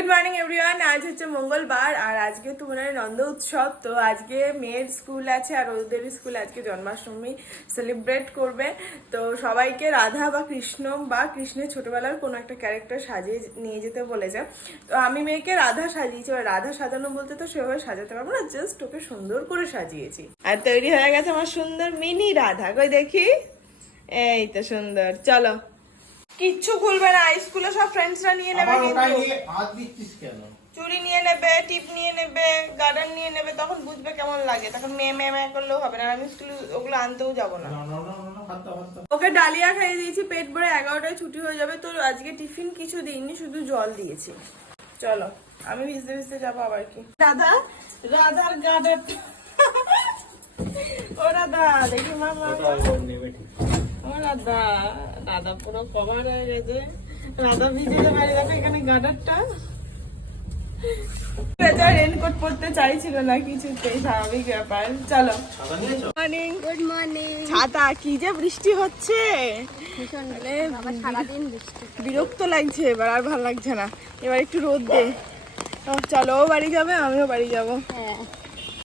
Good morning everyone. আজ হচ্ছে মঙ্গলবার আর আজকে তোমার নন্দ উৎসব। তো আজকে মেয়ের স্কুল আছে আর ওদের স্কুল আজকে জন্মাষ্টমী সেলিব্রেট করবে। তো সবাইকে রাধা বা কৃষ্ণ বা কৃষ্ণের ছোটবেলার কোনো একটা ক্যারেক্টার সাজিয়ে নিয়ে যেতে বলেছে। তো আমি মেয়েকে রাধা সাজিয়েছি। আর রাধা সাজানো বলতে তো সেভাবে সাজাতে পারবো না, জাস্ট ওকে সুন্দর করে সাজিয়েছি। আর তৈরি হয়ে গেছে আমার সুন্দর মিনি রাধা। কই দেখি, এই তো সুন্দর। চলো, কিচ্ছু খুলবে না, স্কুলে সব ফ্রেন্ডসরা নিয়ে নেবে। চুড়ি নিয়ে নেবে, টিপ নিয়ে নেবে, গার্ডার নিয়ে নেবে, তখন বুঝবে কেমন লাগে। তখন মেয়ে মেয়ে মেয়ে করলেও হবে না। আমি স্কুলে ওগুলো আনতেও যাবো না। ওকে ডালিয়া খাইয়ে দিয়েছি, পেট ভরে 11টায় ছুটি হয়ে যাবে। তো আজকে টিফিন কিছু দিইনি, শুধু জল দিয়েছি। চলো, আমি ভিজতে ভিজতে যাবো আবার। কি রাধা, রাধার গার্ডার। ও রাধা, দেখি মামা, রাধা রাধা পুরো কভার হয়ে গেছে। রাধা ভিজে পারে, দেখো এখানে গার্ডারটা। রেনকোট পরতে চাইছিল না কিছুতেই, স্বাভাবিক ব্যাপার। চলো, মর্নিং। Good morning. ছাতা, কি যে বৃষ্টি হচ্ছে, সারাদিন বৃষ্টি, বিরক্ত লাগছে। এবার আর ভালো লাগছে না, এবার একটু রোদ দে। চলো, ও বাড়ি যাবে, আমিও বাড়ি যাবো।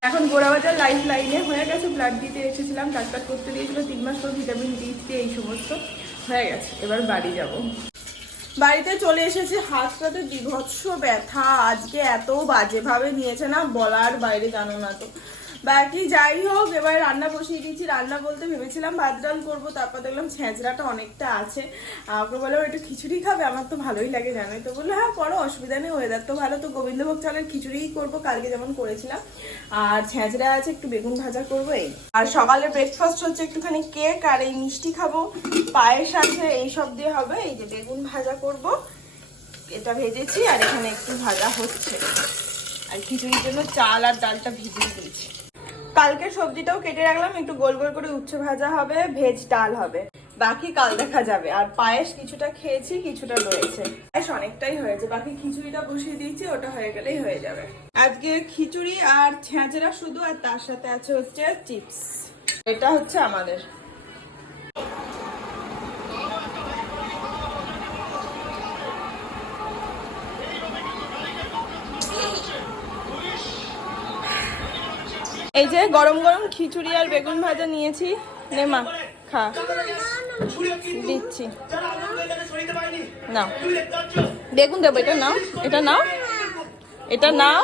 এখন গোড়াবাজার লাইফ লাইনে হয়ে গেছে, ব্লাড দিতে এসেছিলাম, কাজ করতে দিয়েছিল 3 মাস পর, ভিটামিন ডি3 এই সমস্ত হয়ে গেছে। এবার বাড়ি যাব। বাড়িতে চলে এসেছি। হাতটাতে বিভৎস ব্যথা আজকে, এত বাজেভাবে নিয়েছে না বলার বাইরে, জানো না তো। বাকি যাই হোক, এবার রান্না বসিয়ে দিয়েছি। রান্না বলতে ভেবেছিলাম ভাত ডাল করবো, তারপর দেখলাম ছেঁচড়াটা অনেকটা আছে। ওকে বললাম একটু খিচুড়ি খাবে, আমার তো ভালোই লাগে জানোই তো। বললো হ্যাঁ করো, অসুবিধা নেই, ওয়েদার তো ভালো, তো গোবিন্দভোগ চালের খিচুড়িই করবো, কালকে যেমন করেছিলাম। আর ছেঁচড়া আছে, একটু বেগুন ভাজা করবো এই। আর সকালে ব্রেকফাস্ট হচ্ছে একটুখানি কেক আর এই মিষ্টি খাবো, পায়েস আছে, এইসব দিয়ে হবে। এই যে বেগুন ভাজা করবো, এটা ভেজেছি, আর এখানে একটু ভাজা হচ্ছে। আর খিচুড়ির জন্য চাল আর ডালটা ভিজিয়ে দিয়েছি। কালকে সবজিটাও কেটে রাখলাম, একটু গোল গোল করে উচ্ছে ভাজা হবে, ভেজ ডাল হবে, বাকি কাল দেখা যাবে। আর পায়েস কিছুটা খেয়েছি, কিছুটা রয়েছে, পায়েস অনেকটাই হয়েছে। বাকি খিচুড়িটা বসিয়ে দিয়েছি, ওটা হয়ে গেলেই হয়ে যাবে। আজকে খিচুড়ি আর ছেঁচড়া শুধু, আর তার সাথে আছে হচ্ছে চিপস। এটা হচ্ছে আমাদের। এই যে গরম গরম খিচুড়ি আর বেগুন ভাজা নিয়েছি, নে মা খা, দিচ্ছি। নাও, বেগুন দেবো, এটা নাও, এটা নাও, এটা নাও।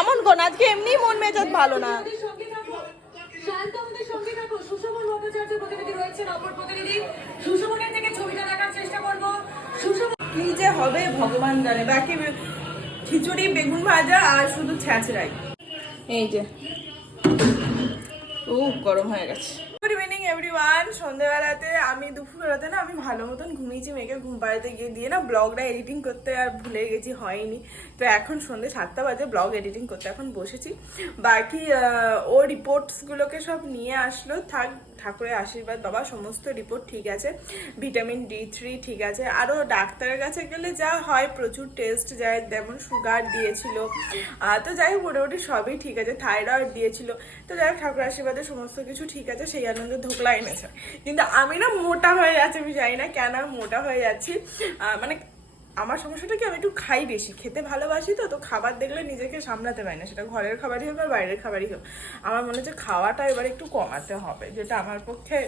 এমন কোন, আজকে এমনি মন মেজাজ ভালো না। কি যে হবে ভগবান জানে। বাকি খিচুড়ি, বেগুন ভাজা আর শুধু ছেঁচড়াই। এই যে গরম হয়ে গেছে। Good evening everyone. সন্ধ্যাবেলাতে আমি দুপুরবেলাতে না আমি ভালো মতন ঘুমিয়েছি, মেয়েকে ঘুম পাড়াতে গিয়ে দিয়ে না ব্লগটা এডিটিং করতে আর ভুলে গেছি, হয়নি। তো এখন সন্ধ্যে 7টা বাজে, ব্লগ এডিটিং করতে এখন বসেছি। বাকি ও রিপোর্টসগুলোকে সব নিয়ে আসলো, ঠাকুরের আশীর্বাদ বাবা, সমস্ত রিপোর্ট ঠিক আছে, ভিটামিন ডি3 ঠিক আছে। আরও ডাক্তারের কাছে গেলে যা হয়, প্রচুর টেস্ট যায়, যেমন সুগার দিয়েছিল। তো যাই হোক মোটামুটি সবই ঠিক আছে, থাইরয়েড দিয়েছিল। তো যাই হোক ঠাকুরের আশীর্বাদে সমস্ত কিছু ঠিক আছে, সেই আনন্দে ধোকলা এনেছে। কিন্তু আমি না মোটা হয়ে যাচ্ছি, আমি জানি না কেন আমি মোটা হয়ে যাচ্ছি। মানে আমার সমস্যাটা কি, আমি একটু খাই বেশি, খেতে ভালোবাসি। তো খাবার দেখলে নিজেকে সামলাতে পারি না, সেটা ঘরের খাবারই হোক আর বাইরের খাবারই হোক। আমার মনে হচ্ছে খাওয়াটা এবার একটু কমাতে হবে, যেটা আমার পক্ষে।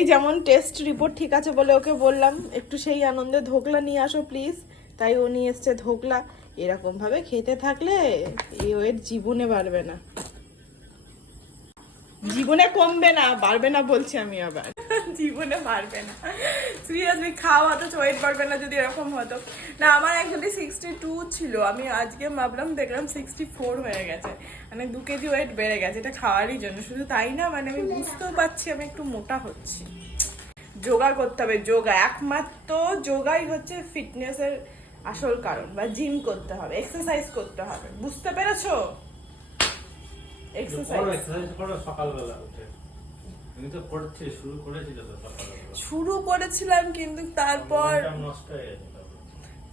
এই যেমন টেস্ট রিপোর্ট ঠিক আছে বলে ওকে বললাম একটু সেই আনন্দে ধোকলা নিয়ে আসো প্লিজ, তাই ও নিয়ে এসছে ধোকলা। এরকম ভাবে খেতে থাকলে এই ওয়েট জীবনে বাড়বে না, জীবনে কমবে না, বাড়বে না বলছি আমি আবার, জীবনে বাড়বে না। সিরিয়াসলি খাওয়া তো ওয়েট বাড়বে না যদি এরকম হতো। না, আমার অ্যাকচুয়ালি 62 ছিল, আমি আজকে ভাবলাম দেখলাম 64 হয়ে গেছে, মানে 2 কেজি ওয়েট বেড়ে গেছে। এটা খাওয়ারই জন্য, শুধু তাই না, মানে আমি বুঝতেও পারছি আমি একটু মোটা হচ্ছি। যোগা করতে হবে, যোগা, একমাত্র যোগাই হচ্ছে ফিটনেসের আসল কারণ। বা জিম করতে হবে, এক্সারসাইজ করতে হবে, বুঝতে পেরেছো? শুরু করেছিলাম, কিন্তু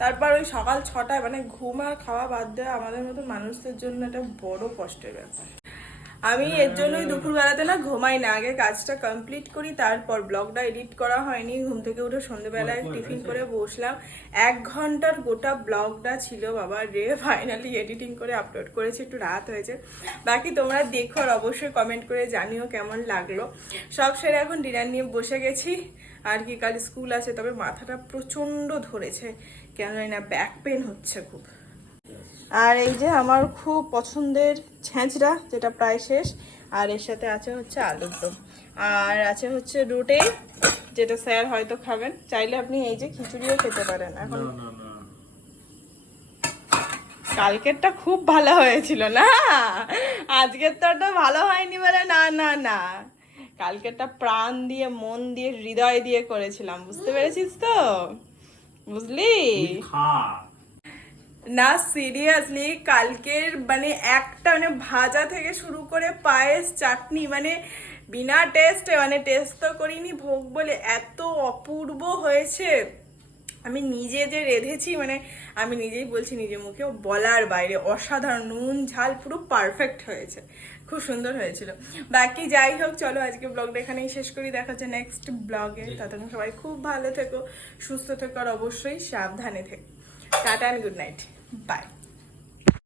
তারপর ওই সকাল 6টায়, মানে ঘুম আর খাওয়া বাদ দেওয়া আমাদের মতো মানুষদের জন্য একটা বড় কষ্টের ব্যাপার। আমি এর জন্যই দুপুরবেলাতে না ঘুমাই না, আগে কাজটা কমপ্লিট করি, তারপর ব্লগটা এডিট করা হয়নি। ঘুম থেকে উঠে সন্ধ্যেবেলায় টিফিন করে বসলাম, 1 ঘন্টার গোটা ব্লগটা ছিল বাবা রে। ফাইনালি এডিটিং করে আপলোড করেছি, একটু রাত হয়েছে। বাকি তোমরা দেখো আর অবশ্যই কমেন্ট করে জানিও কেমন লাগলো। সব সেরে এখন ডিনার নিয়ে বসে গেছি। আর কি কাল স্কুল আছে, তবে মাথাটা প্রচন্ড ধরেছে, কেন জানি না ব্যাক পেন হচ্ছে খুব। আর এই যে আমার খুব পছন্দের ছেঁচড়া, যেটা প্রায় শেষ, আর এর সাথে আছে হচ্ছে আলুর দম, আর আছে হচ্ছে রুটি, যেটা স্যার হয়তো খাবেন। চাইলে আপনি এই যে খিচুড়িও খেতে পারেন। এখন কালকেরটা খুব ভালো হয়েছিল না, আজকের তো ওটা ভালো হয়নি বলে না না না, কালকেরটা প্রাণ দিয়ে মন দিয়ে হৃদয় দিয়ে করেছিলাম, বুঝতে পেরেছিস তো? বুঝলি না, সিরিয়াসলি কালকের মানে একটা মানে ভাজা থেকে শুরু করে পায়েস চাটনি, মানে বিনা টেস্টে, মানে টেস্ট তো করিনি ভোগ বলে, এত অপূর্ব হয়েছে। আমি নিজে যে রেঁধেছি, মানে আমি নিজেই বলছি নিজের মুখে, বলার বাইরে অসাধারণ, নুন ঝাল পুরো পারফেক্ট হয়েছে, খুব সুন্দর হয়েছিল। বাকি যাই হোক, চলো আজকে ব্লগটা এখানেই শেষ করি, দেখা হচ্ছে নেক্সট ব্লগে। ততক্ষণ সবাই খুব ভালো থেকো, সুস্থ থেকো, আর অবশ্যই সাবধানে থেকো। Tata and good night, by.